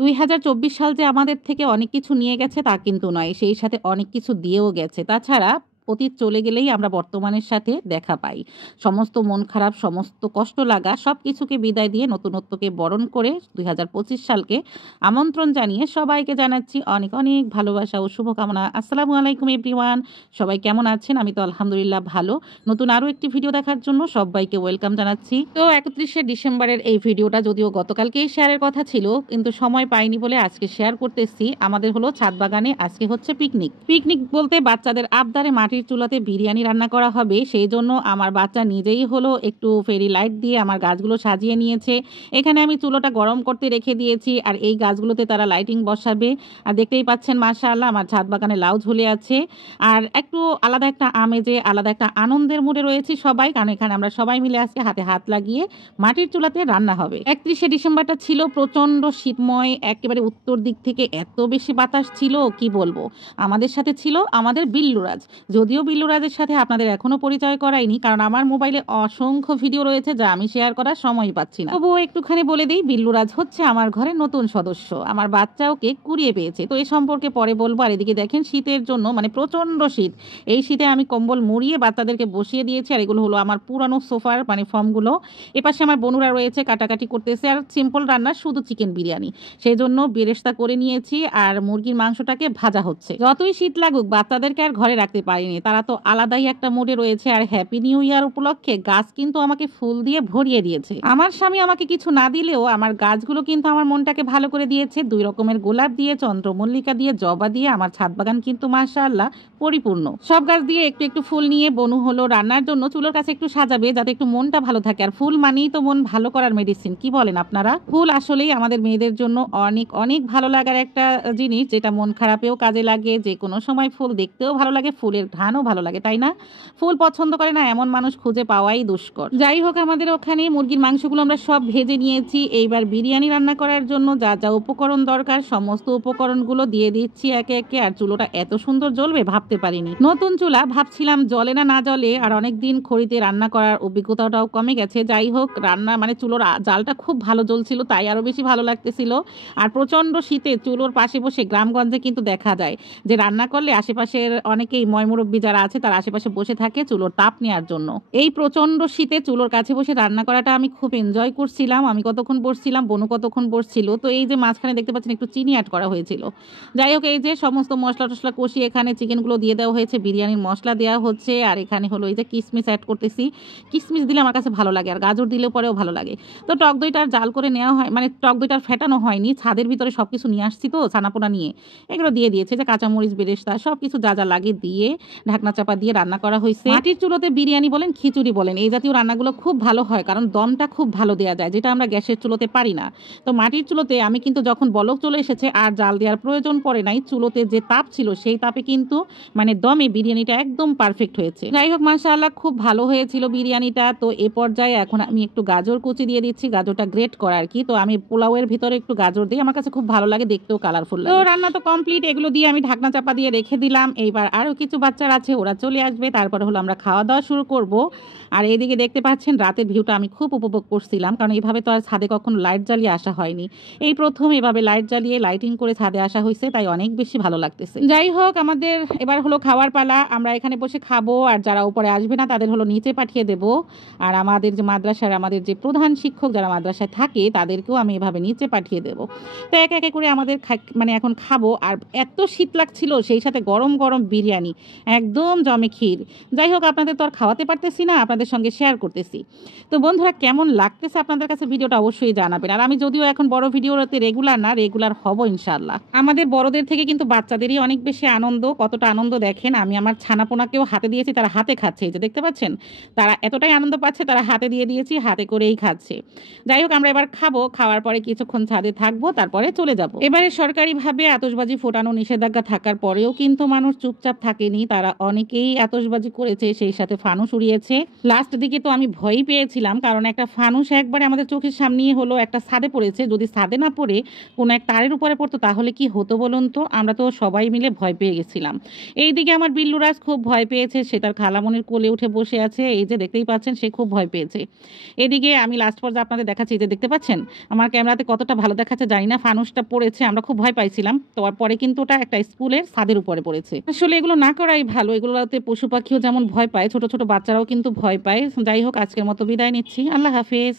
2024 সাল যে আমাদের থেকে অনেক কিছু নিয়ে গেছে তা কিন্তু নয়, সেই সাথে অনেক কিছু দিয়েও গেছে। তাছাড়া অতীত চলে গেলেই আমরা বর্তমানের সাথে দেখা পাই। সমস্ত মন খারাপ, সমস্ত কষ্ট লাগা সবকিছুকে বিদায় দিয়ে নতুনত্বকে বরণ করে 2025 সালকে আমন্ত্রণ জানিয়ে সবাইকে জানাচ্ছি অনেক অনেক ভালোবাসা ও শুভকামনা। আসসালামু আলাইকুম এভরিওয়ান, সবাই কেমন আছেন? আমি তো আলহামদুলিল্লাহ ভালো। নতুন আরও একটি ভিডিও দেখার জন্য সবাইকে ওয়েলকাম জানাচ্ছি। তো 31শে ডিসেম্বরের এই ভিডিওটা যদিও গতকালকেই শেয়ারের কথা ছিল, কিন্তু সময় পাইনি বলে আজকে শেয়ার করতেছি। আমাদের হলো ছাদ বাগানে আজকে হচ্ছে পিকনিক বলতে বাচ্চাদের আবদারে মাটির চুলাতে বিরিয়ানি রান্না করা হবে। সেই জন্য আমার বাচ্চা নিজেই হলো একটু ফেরি লাইট দিয়ে আমার গাছগুলো সাজিয়ে নিয়েছে। এখানে আমি চুলোটা গরম করতে রেখে দিয়েছি, আর এই গাছগুলোতে তারা লাইটিং বসাবে। আর দেখতেই পাচ্ছেন মাশাআল্লাহ আমার ছাদ বাগানে লাউ ঝুলে আছে। আর একটু আলাদা একটা আমেজে, আলাদা একটা আনন্দের মুডে রয়েছি সবাই, কারণ এখানে আমরা সবাই মিলে আজকে হাতে হাত লাগিয়ে মাটির চুলাতে রান্না হবে। 31শে ডিসেম্বরটা ছিল প্রচণ্ড শীতময়, একেবারে উত্তর দিক থেকে এত বেশি বাতাস ছিল কি বলবো। আমাদের সাথে ছিল আমাদের বিল্লুরাজ। যদিও বিল্লুরাজের সাথে আপনাদের এখনো পরিচয় করাইনি, কারণ আমার মোবাইলে অসংখ্য ভিডিও রয়েছে যা আমি শেয়ার করার সময় পাচ্ছি না। তবুও একটুখানি বলে দিই, বিল্লুরাজ হচ্ছে আমার ঘরের নতুন সদস্য। আমার বাচ্চা ওকে কুড়িয়ে পেয়েছে, তো এই সম্পর্কে পরে বলবো। আর এদিকে দেখেন শীতের জন্য মানে প্রচণ্ড শীত, এই শীতে আমি কম্বল মুড়িয়ে বাচ্চাদেরকে বসিয়ে দিয়েছি। আর এগুলো হলো আমার পুরানো সোফার মানে ফর্মগুলো। এপাশে আমার বনুরা রয়েছে, কাটাকাটি করতেছে। আর সিম্পল রান্না শুধু চিকেন বিরিয়ানি, সেই জন্য বেরেস্তা করে নিয়েছি। আর মুরগির মাংসটাকে ভাজা হচ্ছে। যতই শীত লাগুক বাচ্চাদেরকে আর ঘরে রাখতে পারিনি, তারা তো আলাদাই একটা মুডে রয়েছে। আর হ্যাপি নিউ ইয়ার উপলক্ষে গাছ কিন্তু আমাকে ফুল দিয়ে ভরিয়ে দিয়েছে। আমার স্বামী আমাকে কিছু না দিলেও আমার গাছগুলো কিন্তু আমার মনটাকে ভালো করে দিয়েছে। 2 রকমের গোলাপ দিয়ে, চন্দ্রমল্লিকা দিয়ে, জবা দিয়ে আমার ছাদ বাগান কিন্তু মাশাআল্লাহ পরিপূর্ণ। সব গাছ দিয়ে একটু একটু ফুল নিয়ে বনু হলো রান্নার জন্য চুলোর কাছে একটু সাজাবে, যাতে একটু মনটা ভালো থাকে। আর ফুল মানেই তো মন ভালো করার মেডিসিন, কি বলেন আপনারা? ফুল আসলেই আমাদের মেয়েদের জন্য অনেক অনেক ভালো লাগার একটা জিনিস, যেটা মন খারাপেও কাজে লাগে। যে কোনো সময় ফুল দেখতেও ভালো লাগে, ফুলের ঘ্রাণও ভালো লাগে, তাই না? ফুল পছন্দ করে না এমন মানুষ খুঁজে পাওয়াই দুষ্কর। যাই হোক, আমাদের ওখানে মুরগির মাংসগুলো আমরা সব ভেজে নিয়েছি। এইবার বিরিয়ানি রান্না করার জন্য যা যা উপকরণ দরকার সমস্ত উপকরণগুলো দিয়ে দিচ্ছি একে একে। আর চুলোটা এত সুন্দর জ্বলবে ভাবতে পারিনি। নতুন চুলা, ভাবছিলাম জ্বলে না জ্বলে। আর অনেকদিন খড়িতে রান্না করার অভিজ্ঞতাটাও কমে গেছে। যাই হোক, রান্না মানে চুলোর জালটা খুব ভালো জ্বলছিল, তাই আরও বেশি ভালো লাগতেছিল। আর প্রচণ্ড শীতে চুলোর পাশে বসে গ্রামগঞ্জে কিন্তু দেখা যায় যে রান্না করলে আশেপাশের অনেকেই ময়মুরব্বী যারা আছে তার আশেপাশে বসে থাকে চুলোর তাপ নেওয়ার জন্য। এই প্রচণ্ড শীতে চুলোর কাছে বসে রান্না করাটা আমি খুব এনজয় করছিলাম। আমি কতক্ষণ বসছিলাম, বনু কতক্ষণ বসছিল। তো এই যে মাঝখানে দেখতে পাচ্ছেন একটু চিনি অ্যাড করা হয়েছিল। যাই হোক, এই যে সমস্ত মশলা টশলা কষিয়ে এখানে চিকেনগুলো দিয়ে দেওয়া হয়েছে, বিরিয়ানির মশলা দেওয়া হচ্ছে। আর এখানে হলো এই যে কিশমিশ অ্যাড করতেছি। কিশমিশ দিলে আমার কাছে ভালো লাগে, আর গাজর দিলেও পরেও ভালো লাগে। তো টক দইটার জাল করে নেওয়া হয়, মানে টক দইটার ফেটানো হয়নি, ছাদের ভিতরে সব কিছু নিয়ে আসছি তো ছানাপোনা নিয়ে, এগুলো দিয়ে দিয়েছে। যে কাঁচামরিচ, বেরেস্তা সব কিছু যা যা লাগে দিয়ে ঢাকনা চাপা দিয়ে রান্না করা হয়েছে। মাটির চুলোতে বিরিয়ানি বলেন, খিচুড়ি বলেন, এই জাতীয় রান্নাগুলো খুব ভালো হয়, কারণ দমটা খুব ভালো দেওয়া যায়, যেটা আমরা গ্যাসের চুলোতে পারি না। তো মাটির চুলোতে আমি কিন্তু যখন বলক চলে এসেছে আর জাল দেওয়ার প্রয়োজন পড়ে নাই, চুলোতে যে তাপ ছিল সেই তাপে কিন্তু মানে দমে বিরিয়ানিটা একদম পারফেক্ট হয়েছে। যাই হোক, মাশাআল্লাহ খুব ভালো হয়েছিল বিরিয়ানিটা। তো এ পর্যায়ে এখন আমি একটু গাজর কুচি দিয়ে দিচ্ছি, গাজরটা গ্রেট করা আর কি। তো আমি পোলাওয়ের ভিতরে একটু গাজর দিই, আমার কাছে খুব ভালো লাগে, দেখতেও কালারফুল লাগে। তো রান্না তো কমপ্লিট, এগুলো দিয়ে আমি ঢাকনা চাপা দিয়ে রেখে দিলাম। এইবার আরও কিছু বাচ্চারা আছে, ওরা চলে আসবে, তারপরে হলো আমরা খাওয়া দাওয়া শুরু করব। আর এইদিকে দেখতে পাচ্ছেন রাতের ভিউটা আমি খুব উপভোগ করছিলাম, কারণ এইভাবে তো আর ছাদে কখনো লাইট জ্বালিয়ে আসা হয়নি। এই প্রথম এভাবে লাইট জ্বালিয়ে লাইটিং করে ছাদে আসা হয়েছে, তাই অনেক বেশি ভালো লাগতেছে। যাই হোক, আমাদের এবার হলো খাওয়ার পালা। আমরা এখানে বসে খাবো, আর যারা উপরে আসবে না তাদের হলো নিচে পাঠিয়ে দেব। আর আমাদের যে মাদ্রাসার আমাদের যে প্রধান শিক্ষক যারা মাদ্রাসায় থাকে তাদেরকেও আমি এভাবে নিচে পাঠিয়ে দেব। তো একে একে করে আমাদের মানে এখন খাবো। আর এত শীত লাগছিল, সেই সাথে গরম গরম বিরিয়ানি, একদম জমে ক্ষীর। যাই হোক, আপনাদের তো আর খাওয়াতে পারতেছি না, আপনাদের সঙ্গে শেয়ার করতেছি। তো বন্ধুরা, কেমন লাগতেছে আপনাদের কাছে ভিডিওটা অবশ্যই জানাবেন। আর আমি যদিও এখন বড় ভিডিওতে রেগুলার না, রেগুলার হব ইনশাআল্লাহ। আমাদের বড়দের থেকে কিন্তু বাচ্চাদেরই অনেক বেশি আনন্দ। কতটা আনন্দ দেখেন, আমি আমার ছানাপোনাকেও হাতে দিয়েছি, তারা হাতে খাচ্ছে, এই যে দেখতে পাচ্ছেন, তারা এতটাই আনন্দ পাচ্ছে, তারা হাতে দিয়ে দিয়েছি, হাতে করেই খাচ্ছে। যাই হোক, আমরা এবার খাবো, খাওয়ার পরে কিছুক্ষণ ছাদে থাকবো, তারপরে চলে যাব। এবারে সরকারিভাবে আতশবাজি ফোটানো নিষেধাজ্ঞা থাকার পরেও কিন্তু মানুষ চুপচাপ থাকেনি, তারা তারা অনেকেই আতশবাজি করেছে, সেই সাথে ফানুস উড়িয়েছে। লাস্ট দিকে তো আমি ভয়ই পেয়েছিলাম, কারণ একটা ফানুস একবারে আমাদের চোখের সামনেই হলো, একটা ছাদে পড়েছে। যদি ছাদে না পড়ে কোনো এক তারের উপরে পড়তো তাহলে কি হতো বলুন তো? আমরা তো সবাই মিলে ভয় পেয়ে গেছিলাম। এইদিকে আমার বিল্লুরাজ খুব ভয় পেয়েছে, সে তার খালামণির কোলে উঠে বসে আছে, এই যে দেখতেই পাচ্ছেন সে খুব ভয় পেয়েছে। এদিকে আমি লাস্ট পর্যায়ে আপনাদের দেখাচ্ছি, এই যে দেখতে পাচ্ছেন আমার ক্যামেরাতে কতটা ভালো দেখাচ্ছে জানি না, ফানুসটা পড়েছে, আমরা খুব ভয় পাইছিলাম। তো আর পরে কিন্তু ওটা একটা স্কুলের ছাদের উপরে পড়েছে। আসলে এগুলো না করাই ভালো, এগুলোতে পশু পাখিও যেমন ভয় পায়, ছোট ছোট বাচ্চারাও কিন্তু ভয় পায়। যাই হোক, আজকের মতো বিদায় নিচ্ছি। আল্লাহ হাফেজ।